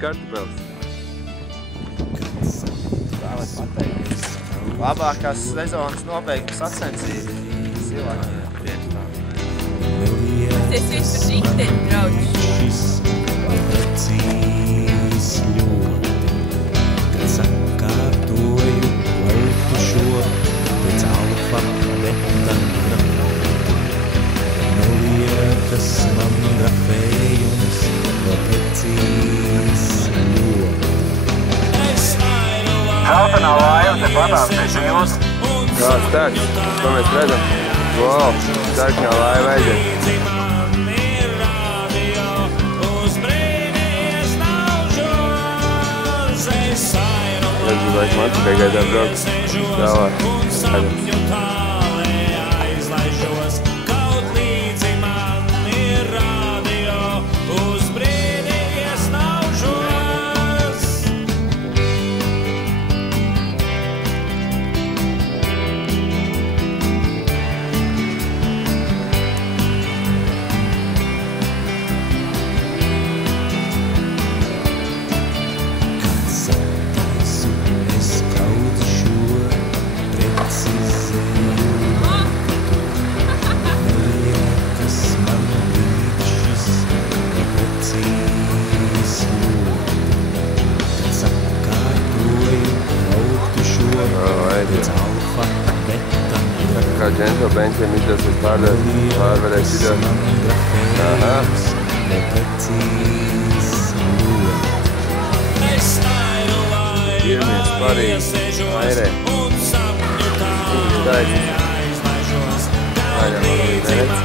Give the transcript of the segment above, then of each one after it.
kartupeļus. Vēlēt pateikties. Labākās sezonas nobeiguma sacensības. Cilvēkiem priekšā. Tas viss par rīkteni, draugi. Šis precīs ļoti, kad sakārtoju lauku šo pēc alfabeta grafika. Neliekas man grafējums vēl precīs ļoti. Zeltenā laiva te patāpties jūs. Kāds tāds, ko mēs redzam? Wow, sarkanā laiva aiziet. Redzu, vajag man tikai gaidā braukt. Tālāk. Kā džentlbenčiem izdosies pārvarēt šitā. Aha. Pirmies Parīzi, Airē. Taisnība. Airē, man līdz neredz.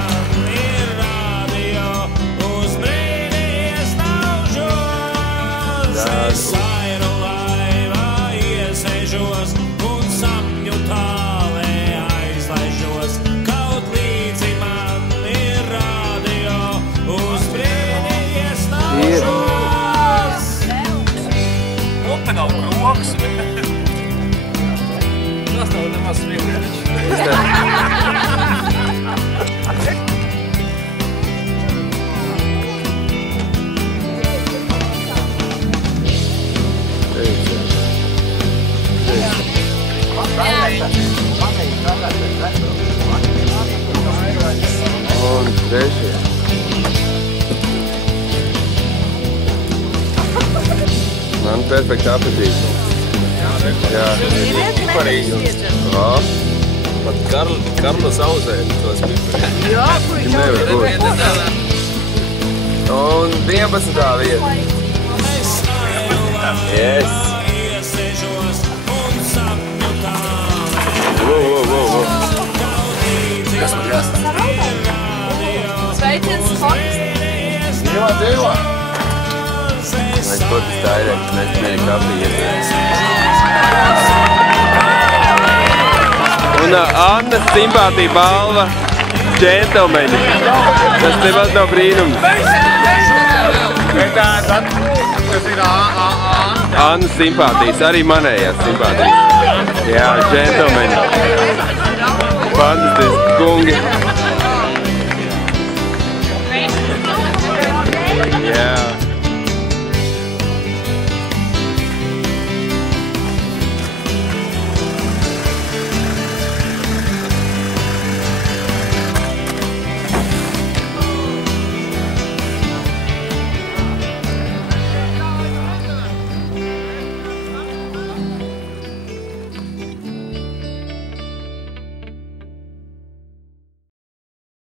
Upe nav kroks. Tas nav nemaz smieklīgs. Un trešie. Man perfekti apetīti. Jā. Piparīgi. Jā. Pat Karla sauzē tos piparīgi. Jā, kur Nevar būt. Un 11. vieta. Yes. Wow. Kas man jāsaka? Sveiciens sports. Dzīvo. Mēs sportis tairēm, mēs mēģi kafiju iesēs. Un Annas simpātija balva džentelmeni. Tas nemaz nav brīnums. Tas ir Annas simpātijas, arī manējās simpātijas. Jā, džentelmeni. Fantastiski kungi.